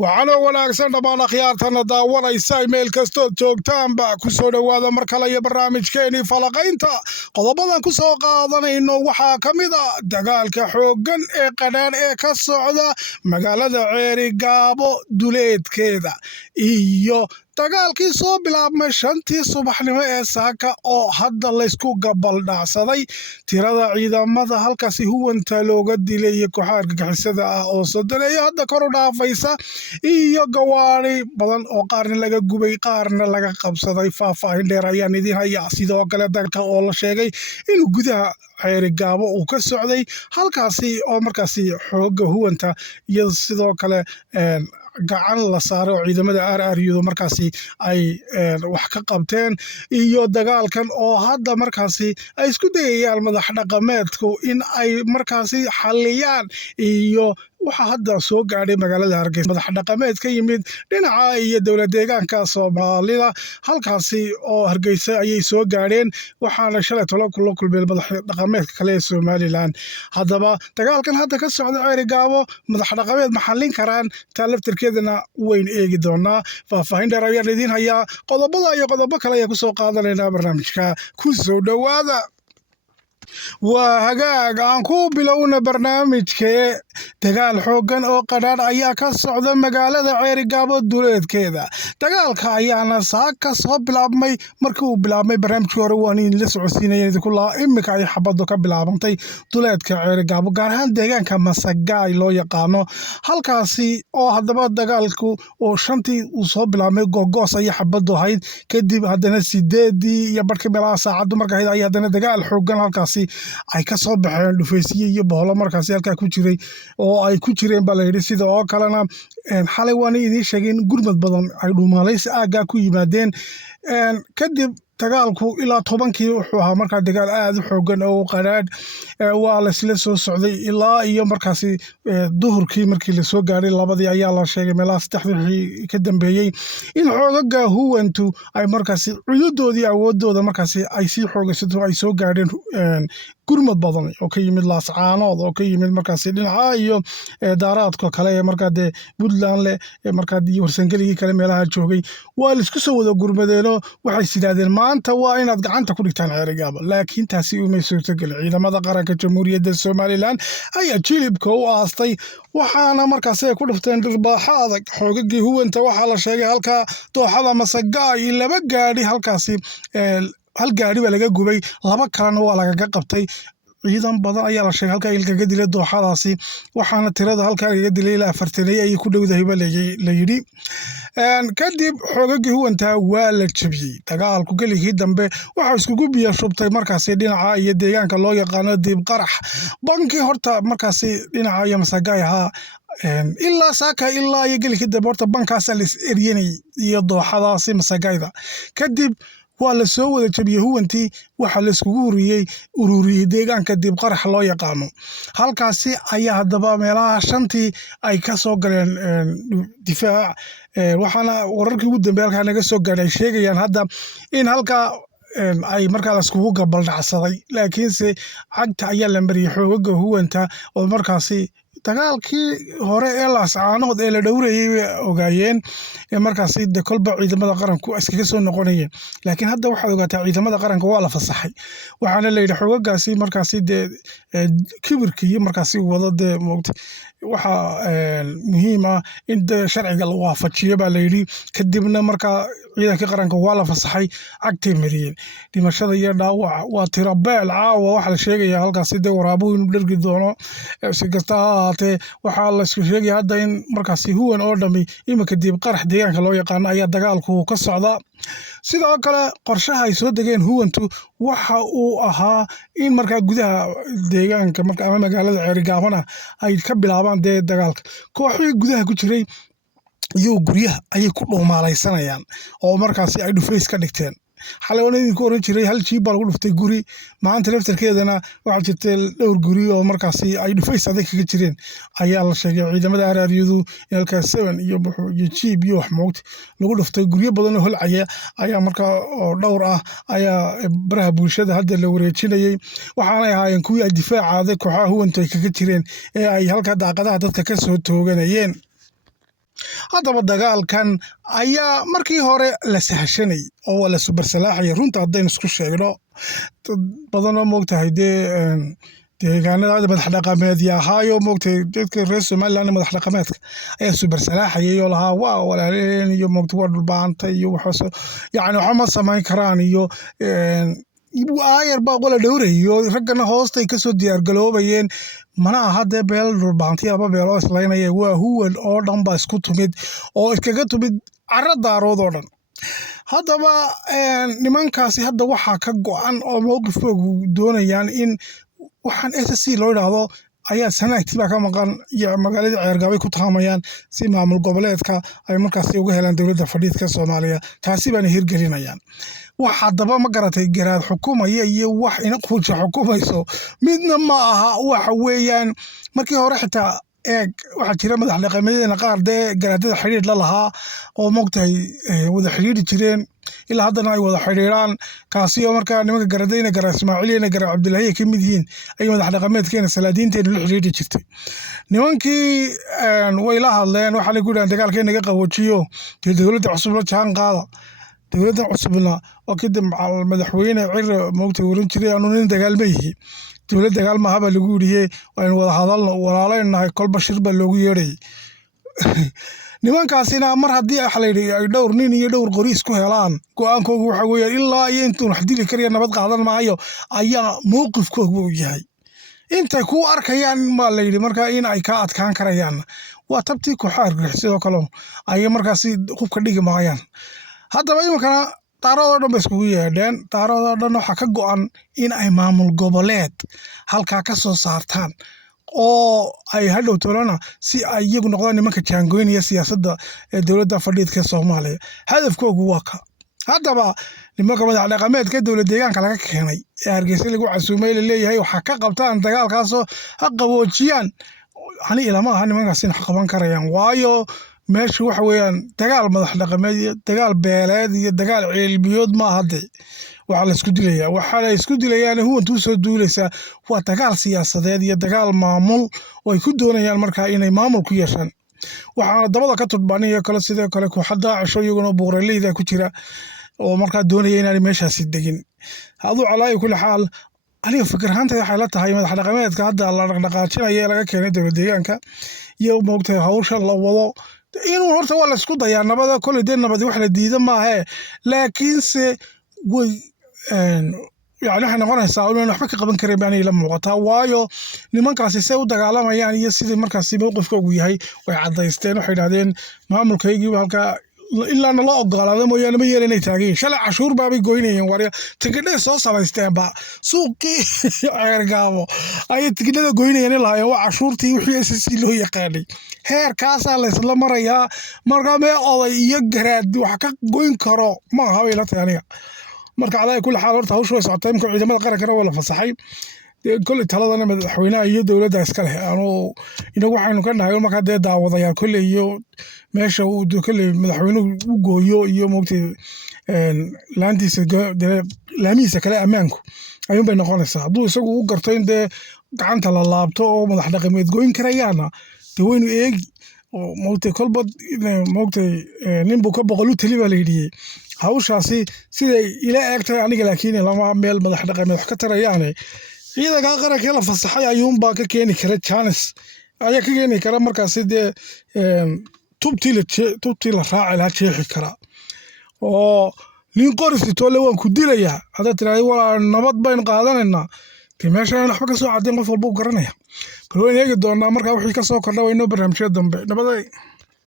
waxaana wanaagsan dhammaan akhyaartana daawanaysa meel kastood joogtaanba ku soo dhowaada mar kale iyo barnaamijkeenii falaqaynta qodobadan ku soo qaadanayno waxaa ka mid a dagaalka xooggan ee qadhaan ee ka socda magaalada Ceerigaabo duleedkeeda iyo dagaalkii soo bilaabmay 5tii subaxnimo ee saaka oo hadda laysku gabaldhacsaday tirada ciidamada halkaasi huwanta looga dilay iyo kooxaha argagixisada ah oo sodoneeya hadda kor u dhaafaysa iyo gawaari badan oo qaarna laga gubay qaarna laga qabsaday faahfaahin dheer ayaan idin hayaa sidoo kale dagaalka oo la sheegay inuu gudaha Ceerigaabo uu ka socday halkaasi oo markaasi xooga huwanta iyo sidoo kale gacan la saaray oo ciidamada RRU markaasi ay wax ka qabteen iyo dagaalkan oo hadda markaasi ay isku dayayaan madax dhaqameedku in ay markaasi xaliyaan iyo waxa hadda soo gaadhay magaalada Hargeysa madax dhaqameed ka yimid dhinaca iyo dowlad deegaanka Soomaalida halkaasi oo Hargeysa ayay soo gaadheen waxaana shalay tolo kula kulmeen madax dhaqameedka kale ee Somaliland haddaba dagaalkan hadda ka socda Ceerigaabo madax dhaqameed ma xallin karaan talaftirkeedana weyn eegi doonaa faahfaahin dheer ayaan idin hayaa qodobada iyo qodobo kale ayaa ku soo qaadanaynaa barnaamijka ku soo dhowaada waa hagaag aan ku bilowna barnaamijkee dagaal xooggan oo qadhaan ayaa ka socda magaalada Ceerigaabo duleedkeeda dagaalka ayaana saaka soo bilaabmay markii uu bilaabmay barnaamijkii hore waan idin la socodsiinayay imika ay xabado ka bilaabantay duleedka Ceerigaabo gaar ahaan deegaanka Masagaay loo yaqaano halkaasi oo haddaba dagaalku oo 5tii uu soo bilaabmay gogoos ay xabado ahayd kadib haddana 8dii iyo barkii meelaha saacadu markay ay haddana dagaal xooggan halkaasi ay ka soo baxeen dhufeysiyay iyo boholo markaasi halka ku jiray oo ay ku jireen baa la yiri sida oo kalena xalay waan idin sheegin gurmad badan ay dhuumaaleys aaga ku yimaadeen kadib dagaalku ilaa 10kii wuxuu ahaa markaa dagaal aad u xooggan oo qadhaadh waa la isla soo socday ilaa iyo markaasi duhurkii markii la soo gaaray labadii ayaa la sheegay meelaha 3 ka dambeeyay in xoogaga huwantu ay markaasi ciidadoodii awoodooda markaasi ay sii xoogaysato ay soo gaadheen gurmad badan oo ka yimid laascaanood oo ka yimid markaasi dhinaca iyo daaraadka kale ee markaa dee Puntland leh markaa iyo warsangaligi kale meelaha joogay waa la isku soo wada gurmadeeno waxay sidaaden maanta waa inaad gacanta ku dhigtaan Ceerigaabo laakiin taasi uma suurtagelin ciidamada qaranka Jamhuuriyadda Somaliland ayaa jilibka u aastay waxaana markaasi ay ku dhifteen dhirbaaxa adag xoogagii huwanta waxaa la sheegay halka dooxada Masagaay 2 gaari halkaasi hal gaari baa laga gubay 2 kalena waa laga qabtay ciidan badan ayaa la sheegay halka ilkaga dilay dooxadaasi waxaana tirada halka laga dilay ilaa 40 ay ku dhowdahay baa la yiri kadib xoogagii huwanta waa la jabiyay dagaalku galigii dambe waxa iskugu biyo shubtay markaasi dhinaca iyo deegaanka loo yaqaano dib qarax banki horta markaasi dhinaca iyo Masagaay ahaa ilaa saaka ilaa iyo galigii dambe horta bankaas la eryanay iyo dooxadaasi Masagaayda kadib waa la soo wada jabiyay huwantii waxa la iskugu ururiyay deegaanka dib qarax loo yaqaano halkaasi ayaa haddaba meelaha 5tii ay ka soo galeen difaac waxaana wararkii ugu dambeeyay halka naga soo gaaray sheegayaan hadda in halka ay markaa la iskugu gabaldhacsaday laakiinse cagta ayaa la mariyay xoogaga huwanta oo markaasi dagaalkii hore ee laascaanood ee la dhowrayay ogaayeen markaasi de kolba ciidamada qaranku iskaga soo noqonayeen laakiin hadda waxaad ogaataa ciidamada qaranka waa la fasaxay waxaana la yiri xoogagaasi markaasi de kibirkii markaasi wada de moogtay waxa muhiim ah in sharciga la waafajiyo baa la yiri kadibna markaa ciidanka qaranka waa la fasaxay cagtay mariyeen dhimashada iyo dhaawaca waa tirabeel caawa waxa la sheegaya halkaasi de waraabuhu inuu dhargi doono si kasta haatee waxaa la isku sheegay hadda in markaasi huwan oo dhami imika dib qarax deegaanka loo yaqaano ayaa dagaalku ka socda sidoo kale qorshaha ay soo degeen huwantu waxa uu ahaa in markaa gudaha deegaanka marka ama magaalada Ceerigaabana ay ka bilaabaan dagaalka kooxihii gudaha ku jiray iyo guryaha ayay ku dhuumaalaysanayaan oo markaasi ay dhufays ka dhigteen xalay waan idin ku oran jiray hal jiib baa lagu dhuftay guri maanta laftarkeedana waxaa jirtay dhowr guri oo markaasi ay dhufays adag kaga jireen ayaa la sheegay ciidamada RRU in halkaas 7 iyo jiib iyo wax moogta lagu dhuftay guryo badan oo holcaya ayaa markaa oo dhowr ah ayaa baraha bulshada hadda la wareejinayay waxaana ahaayeen kuwii ay difaacaada kooxaha huwanta ay kaga jireen ee ay halka daaqadaha dadka ka soo tooganayeen haddaba dagaalkan ayaa markii hore la sahashanay oo la super salaaxay runta haddaynu isku sheegno dad badan oo moogtahay deegaanada madax dhaqameed yahaayo moogtay dadka reer Soomaaliland madax dhaqameedka ayaa super salaaxay oo lahaa waa walaaleen iyo moogtay waa dhulbaanta iyo waxaas yani waxa ma samayn karaan iyo ayar baa wala dhowrayo ragana hoostay ka soo diyaar galoobayeen mana aha dee beel dhulbaanti ama beelo islaynaya waa huwan oo dhan baa isku tumid oo iskaga tumid carro daarood oo dhan haddaba nimankaasi hadda waxaa ka go'an oo mowqifkoodu doonayaan in waxaan SSC loo yidhaahdo ayaa sanaagti baa ka maqan iyo magaalada Ceergaabay ku taamayaan si maamul goboleedka ay markaasi uga helaan dowladda fadhiidka Soomaaliya taasi baana hirgelinayaan wax haddaba ma garatay garaad xukumaya iyo wax ina quuja xukumayso midna ma aha waxa weeyaan markii hore xitaa waxaa jira madax dhaqameedna qaar dee garaadada xiriir la lahaa oo moogtahay wada xiriiri jireen ilaa haddana ay wada xiriiraan kaasi oo markaa nimanka garadayna garaa Ismaaciiliyana garaa Cabdullaahi ka mid yihiin ay madax dhaqameedkeena salaadiinteena la xiriiri jirtay nimankii way la hadleen waxa la ku yiraahdaa dagaalkeena naga qaboojiyo dowladda cusub la jaan qaada dowladda cusubna oo kadib madaxweyne cir moogtahay waran jiray aanu nin dagaalmayay dowladda dagaal ma haba lagu yiriyay waan wada hadalno walaaleynahay kolba shir baa loogu yeeray nimankaasina mar haddii ay dhowr nin iyo dhowr qori isku helaan go'aankoodu waxa weeyaan ilaa iyo intuu wax dili kariya nabad qaadan maayo ayaa mowqifkoodu u yahay intay ku arkayaan ma la yiri markaa in ay ka adkaan karayaan waa tabtii ku xaargix sidoo kale ay markaasi qofka dhigi maayaan haddaba imankana daarood oo dhan bay iskugu yeedheen daarood oo dhan waxaa ka go'an in ay maamul goboleed halkaa ka soo saartaan oo ay hadhow toolana si ay iyagu noqdaan nimanka jaangoynaya siyaasadda ee dowladda fadhiidka Soomaaliya hadafkoodu waa ka haddaba nimanka madax dhaqameedka dowlad deegaanka laga keenay ee Hargeysa lagu casuumay leeyahay waxa ka qabtaan dagaalkaasoo ha qaboojiyaan hani ilama aha nimankaas in qaban karayaan waayo meesha waxa weeyaan dagaal madax dhaqameed iyo dagaal beeleed iyo dagaal ceelbiyood ma hadde waxa la isku dilayaa waxa la isku dilayaan huwantu soo duulaysa waa dagaal siyaasadeed iyo dagaal maamul oo ay ku doonayaan markaa inay maamul ku yeeshaan waxaana dabada ka tudbaaniyo kale sidoo kale ku xadda casho iyaguna buuraleyda ku jira oo markaa doonaya inay meeshaasi degin hadu calaa kulli xaal aniga fikraanta waxay la tahay madax dhaqameedka hadda la dhaqaajinaya laga keenay dowlad deegaanka iyo moogtay hawsha la wado inuu horta waa la isku dayaa nabada kulli dee nabadi wax la diida maahe laakiinse way يعني waxay noqonaysaa inaan waxba ka qaban karin baan ila muuqataa waayo nimankaasi say u dagaalamayaan iyo sidii markaasi mowqifkoodu yahay way cadaysteen waxay yiraahdeen maamulkaygii halka ilaa la ogolaado mooyaane ma yeelanay taageen shalay cashuur baabay goynayeen war tigidhada soo samaysteen ba suuqii Ceergaabo ay tigidhada goynayeen ilaa waa cashuurtii wixii SSC loo yaqaanay heerkaas la isla marayaa marka mee oday iyo garaad wax ka goyn karo ma aha ila taaniga marka calaa kulli xaal horta hawshu way socotay imka ciidamada qaranka wala fasaxay kulli taladana madaxweynaha iyo dowladda iska leh inagu waxaynu ka nahay marka dee daawadayaal kulli iyo meesha uu kulli madaxweynuhu u gooyo iyo moogtay laamihiisa kale ammaanku ayuun bay noqonaysaa hadduu isagu u garto in dee gacanta la laabto oo madax dhaqameed goyn karayaana dee waynu eegi oo moogtay kolba moogtay ninbuu ka boqol u tali baa la yidhiyey hawshaasi siday ila eegtay aniga laakiin lama meel madax dhaqameed wax ka tarayaane ciidanka qaranka la fasaxay ayuunbaa ka keeni kara Jaanis ayaa ka keeni kara markaasi dee tubtii la raaci lahaa jeexi kara oo nin qorisi toole waan ku dilayaa hadda tiraahdo waa nabad bayn qaadanaynaa dee meeshaan waxba ka soo cadeen qof walba u garanaya bal wayn eegi doonaa markaa wixii ka soo kordha waynoo barnaamijyada dambe nabaday